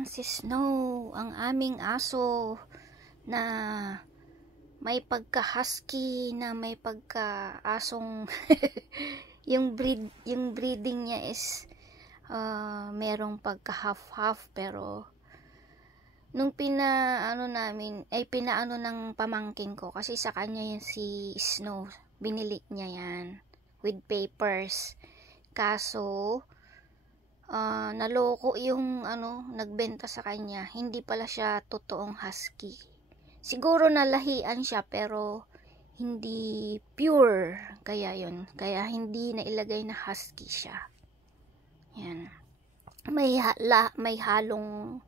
Ayan si Snow, ang aming aso na may pagka-husky, na may pagka-asong yung breeding niya is merong pagka-half-half, pero nung pinaano ng pamangking ko, kasi sa kanya yan si Snow, binili niya yan with papers, kaso naloko yung nagbenta sa kanya, hindi pala siya totoong husky. Siguro nalahian siya pero hindi pure, kaya hindi nailagay na husky siya. Yan, may halong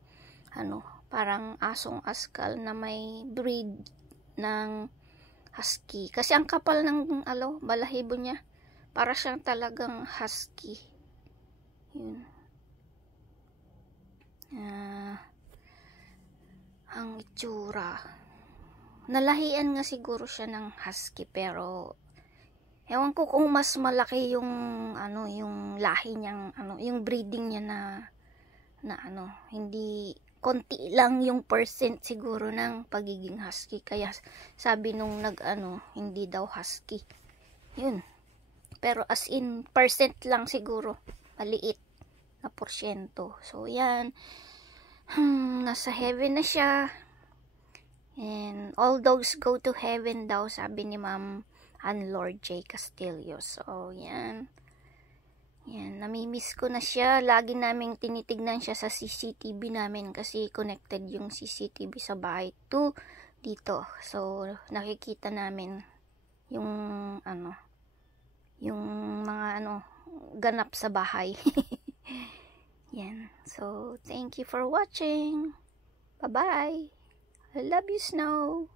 parang asong askal na may breed ng husky, kasi ang kapal ng balahibo niya, para siyang talagang husky. Yun. Ang itsura, nalahian nga siguro siya ng husky, pero ewan ko kung mas malaki yung yung lahi niyang yung breeding niya na hindi, konti lang yung percent siguro ng pagiging husky, kaya sabi nung hindi daw husky. Yun, pero as in percent lang siguro, maliit na porsyento. So yan, nasa heaven na siya, and all dogs go to heaven daw, sabi ni Ma'am and Lord J. Castillo. So yan, namimiss ko na siya. Lagi naming tinitignan siya sa CCTV namin, kasi connected yung CCTV sa bahay to dito, so nakikita namin yung yung mga ganap sa bahay. Yan. So, thank you for watching. Bye-bye. I love you, Snow.